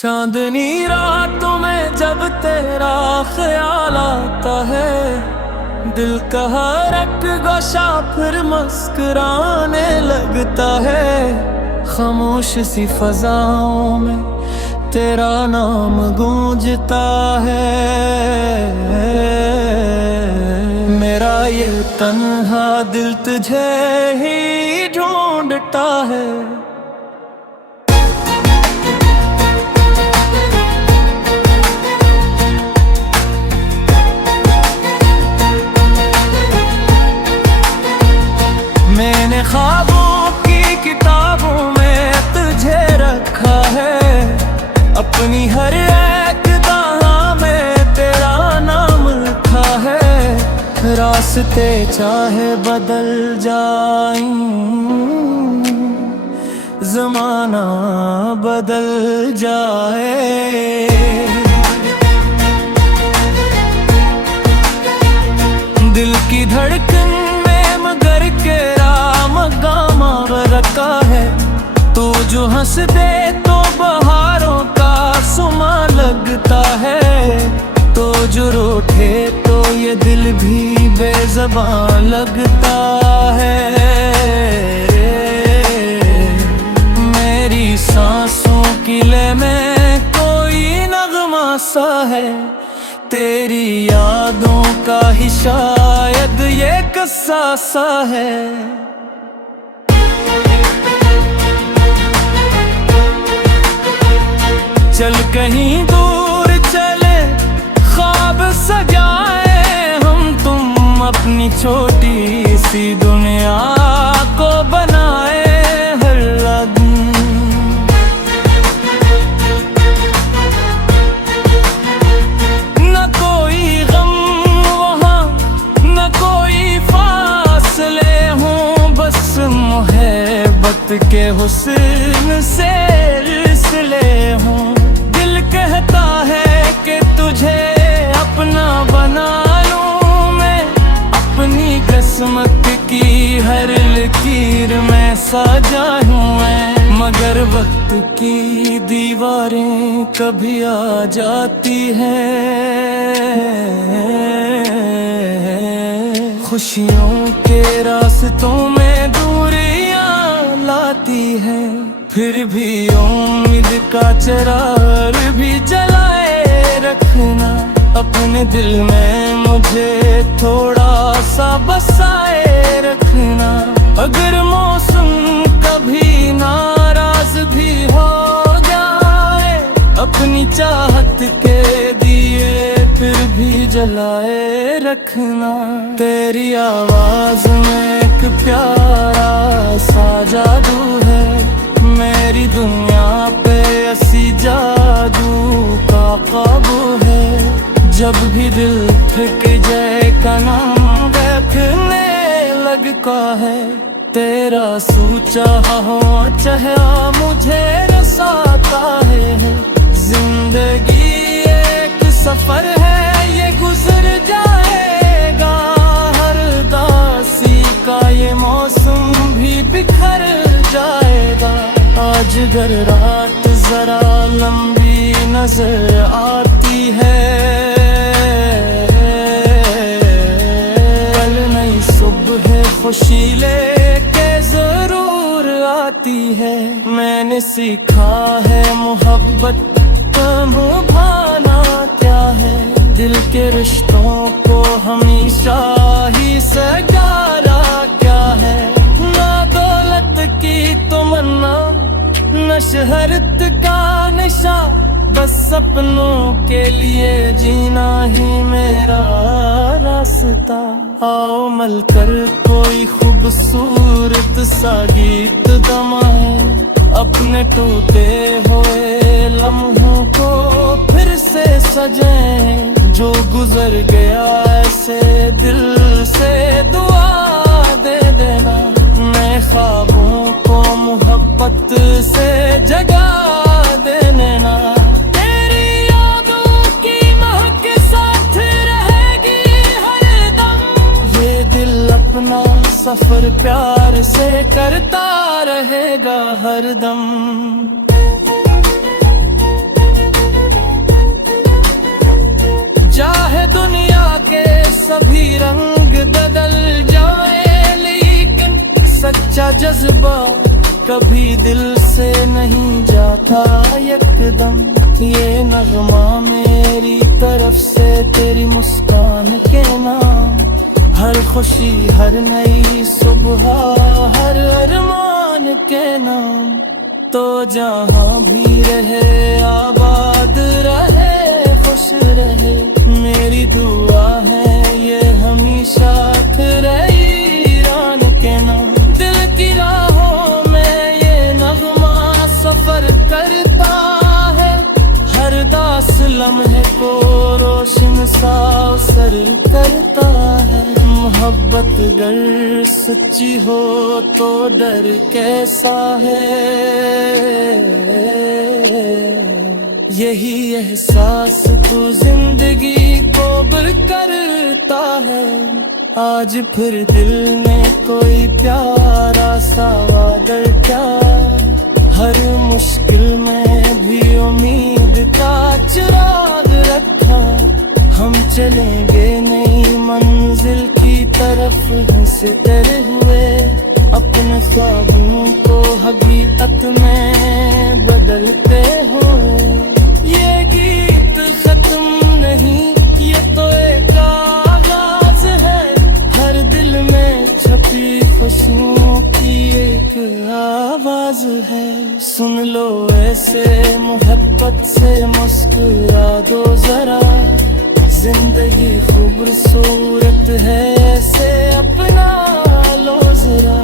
चांदनी रातों में जब तेरा ख्याल आता है, दिल का हर एक गोशा फिर मुस्कुराने लगता है। खामोश सी फजाओं में तेरा नाम गूंजता है। मेरा ये तन्हा दिल तुझे ही ढूंढता है। मैंने ख्वाबों की किताबों में तुझे रखा है। अपनी हर एक दाह में तेरा नाम लिखा है। रास्ते चाहे बदल जाएं, ज़माना बदल जाए, दिल की धड़कन में मगर के गामा रखा है। तू जो हंस दे तो बहारों का सुमा लगता है। तो जो रूठे तो ये दिल भी बेज़बान लगता है। मेरी सांसों की लय में कोई नगमा सा है। तेरी यादों का ही शायद ये किस्सा सा है। चल कहीं दूर चले, ख्वाब सजाए हम तुम, अपनी छोटी सी दुनिया को बनाए हर दिन। न कोई गम वहाँ, न कोई फासले हों, बस मोहब्बत के हुस्न से रिश्ते हों। कहता है कि तुझे अपना बना लूं मैं, अपनी किस्मत की हर लकीर में सजा हूं मैं। मगर वक्त की दीवारें कभी आ जाती हैं, खुशियों के रास्तों में दूरियां लाती है। फिर भी उम्मीद का चिराग भी जलाए रखना, अपने दिल में मुझे थोड़ा सा बसाए रखना। अगर मौसम कभी नाराज भी हो जाए, अपनी चाहत के दिए फिर भी जलाए रखना। तेरी आवाज में एक प्यारा सा जादू है, मेरी दुनिया पे ऐसी जादू का काबू है। जब भी दिल थक जाए का नाम देखने लगता है। तेरा सोचा हो चाहे मुझे रसाता है। जिंदगी एक सफर है, ये गुजर जाएगा। हर दासी का ये मौसम भी बिखर जाएगा। आज अगर रात जरा लंबी नजर आती है, कल नई सुबह खुशी लेके जरूर आती है। मैंने सीखा है मोहब्बत निभाना क्या है, दिल के रिश्तों को हमेशा ही सजाना क्या है। ना दौलत की तमन्ना, न शहरत का नशा, बस सपनों के लिए जीना ही मेरा रास्ता। आओ मिलकर कोई खूबसूरत सा गीत दमाए, अपने टूटे हुए लम्हों को फिर से सजाएं। जो गुजर गया ऐसे दिल से दुआ दे देना। मैं ख्वाबों को मोहब्बत से जगा दे देना। तेरी यादों की महक साथ रहेगी हर दम। ये दिल अपना सफर प्यार से करता रहेगा हरदम। जज्बा कभी दिल से नहीं जाता यकदम। ये नगमा मेरी तरफ से तेरी मुस्कान के नाम, हर खुशी हर नई सुबह हर अरमान के नाम। तो जहाँ भी रहे आबाद रहे खुश रहे, मेरी दुआ है ये हमेशा रहे ईरान के नाम। दिल की राहों में ये नगमा सफर करता है, हर दास लम्हे को रोशन सा सर करता है। मोहब्बत गर सच्ची हो तो डर कैसा है, यही एहसास तू जिंदगी को बर करता है। आज फिर दिल में कोई प्यारा सा वादल क्या, हर मुश्किल में भी उम्मीद का चिराग रखा। हम चलेंगे नई मंजिल की तरफ हंसते हुए, अपने ख्वाबों को हकीकत में बदलते हुए। ये गीत खत्म नहीं, ये तो एक आगाज है, हर दिल में छपी खुशियों की एक आवाज है। सुन लो ऐसे मोहब्बत से मुस्कुरा दो जरा, जिंदगी खूबसूरत है ऐसे अपना लो जरा।